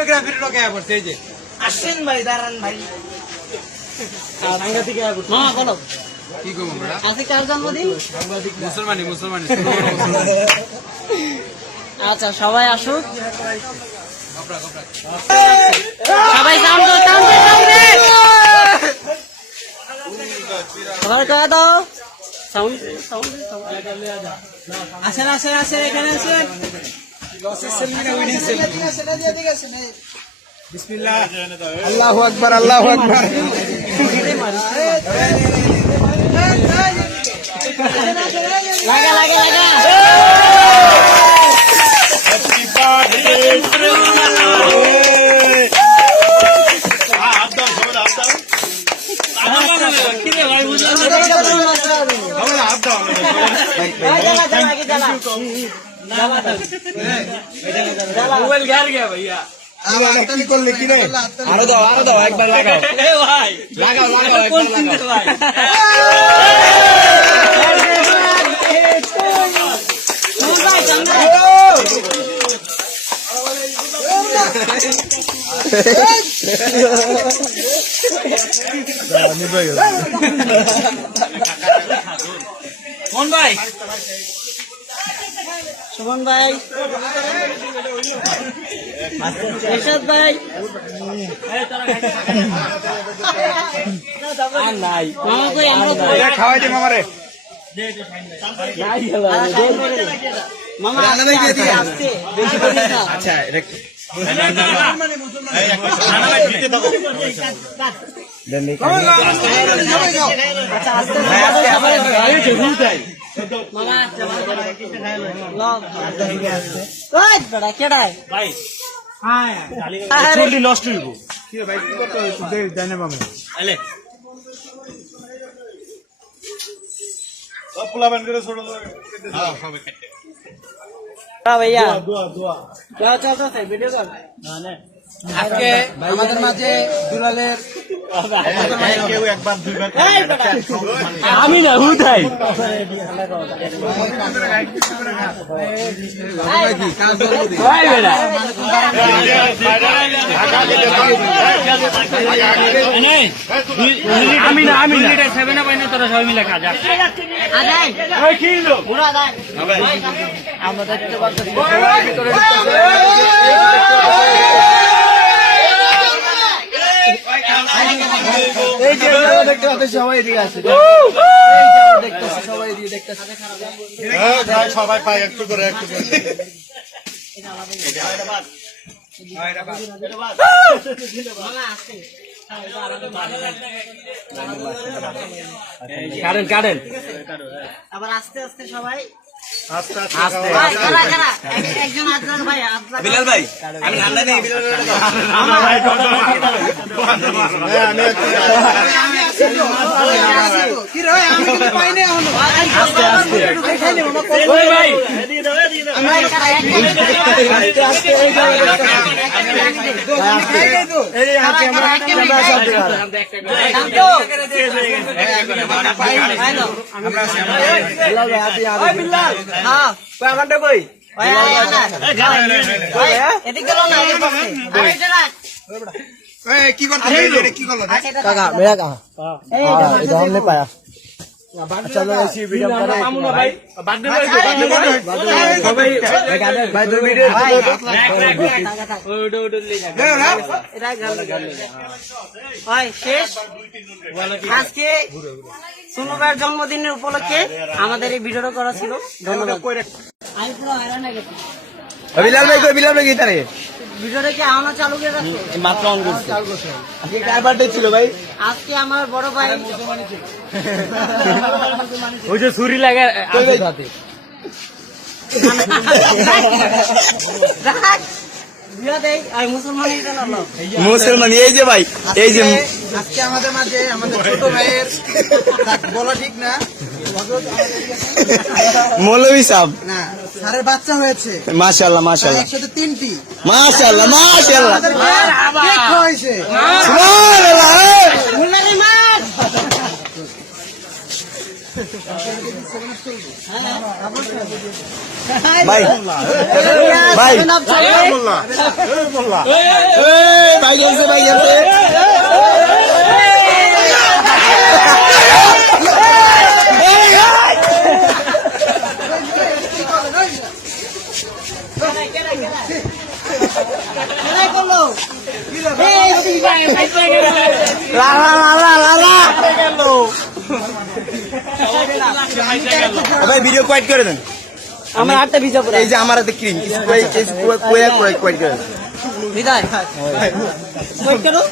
ভিডিওগ্রাফির লোক আয়া পড়ছে এই যে আসেন ভাই দাঁড়ান ভাই সাংঘাতিক আয়া পড়ছে মামা বলো কি গো আমরা আজকে কার জন্মদিন মুসলমানি আচ্ছা সবাই আসুক সবাই সাউন্ড সবার কয়া দাও সাউন্ড আসেন আসেন আসেন এখানে আসেন বিসমিল্লাহ আল্লাহু আকবার আল্লাহু আকবার লাগা লাগা লাগা হ্যাপি বার্থডে টু ইউ হাত দাও সবাই হাত দাও মোবাইল গার গয়া ভাইয়া কি করলে কি রে আরো দাও একবার লাগাও লাগাও একবার লাগাও মন ভাই সুমন ভাই এরশাদ ভাই নাই মামা কই আমরা খাওয়াই দে মামারে মামা আসতে বেশি করিস না আচ্ছা এটা আচ্ছা আসতে মামা কেডাই ভাই আরে নষ্ট হইব কি ভাই কি করতে হবে জানে মামা আলে সব পোলা বান করে ছোট হ্যাঁ সবাই কেটে भैया দোয়া क्या चल रहा है वीडियो कॉल আজকে আমাদের মাঝে দুলালের কেউ একবার দুইবার আমি না হুদাই ভাই বেটা আমি না 7 না পাইনা তোরা সবাই মিলে খা যা আদাই ওই কিলো পুরা আদাই আমরা দেখতে পাচ্ছি ভিতরে এই যে দেখতে পাচ্ছেন সবাই এদিকে আছে দেখতেছি সবাই এদিকে দেখতেছি সবাই পায় একটু করে কারেন আবার আস্তে আস্তে সবাই আস্তে আস্তে একজন আজরাল ভাই বিলাল ভাই আমি ঠান্ডা নেই বিলাল কি রে আমি কিন্তু পাই না এখনো আস্তে আস্তে ওই ভাই আমারটা কই কি করতে কি করলো काका मेरा कहाँ इधर हमने पाया चलो ऐसी वीडियो करो মামুনা ভাই বার্থডে ভাই ভাই 2 মিনিট শেষ আজকে সোনু ভাইয়ের জন্মদিনের উপলক্ষে আমাদের এই ভিডিওটা করা ছিল ধন্যবাদ আমি পুরো হয়রান হয়ে গেছি বিলাল ভাই কি তারে ভিডিওটা কি আওনা চালু করে রাখছো মাত্র অন করছি আজকে কার বার্থডে ছিল ভাই আজকে আমার বড় ভাই ওই যে ছুরি লাগা হাতে মুসলমান এই যে ভাই এই যে আজকে আমাদের মাঝে আমাদের ছোট ভাইয়ের বলা ঠিক না মৌলভী সাহেব না স্যারের বাচ্চা হয়েছে মাশাআল্লাহ মাশাআল্লাহ একসাথে 3টি মাশাআল্লাহ মাশাআল্লাহ কেক হয়েছে সুবহানাল্লাহ ভাই ভাই মোল্লা মোল্লা ভাই গেছে ভাই গেছে ভাই ভিডিও কোয়াইট করে দেন আমার আটটা ভিজা পড়ে এই যে আমার হাতে ক্রিম কোয়াইট করে দেন বিদায় করো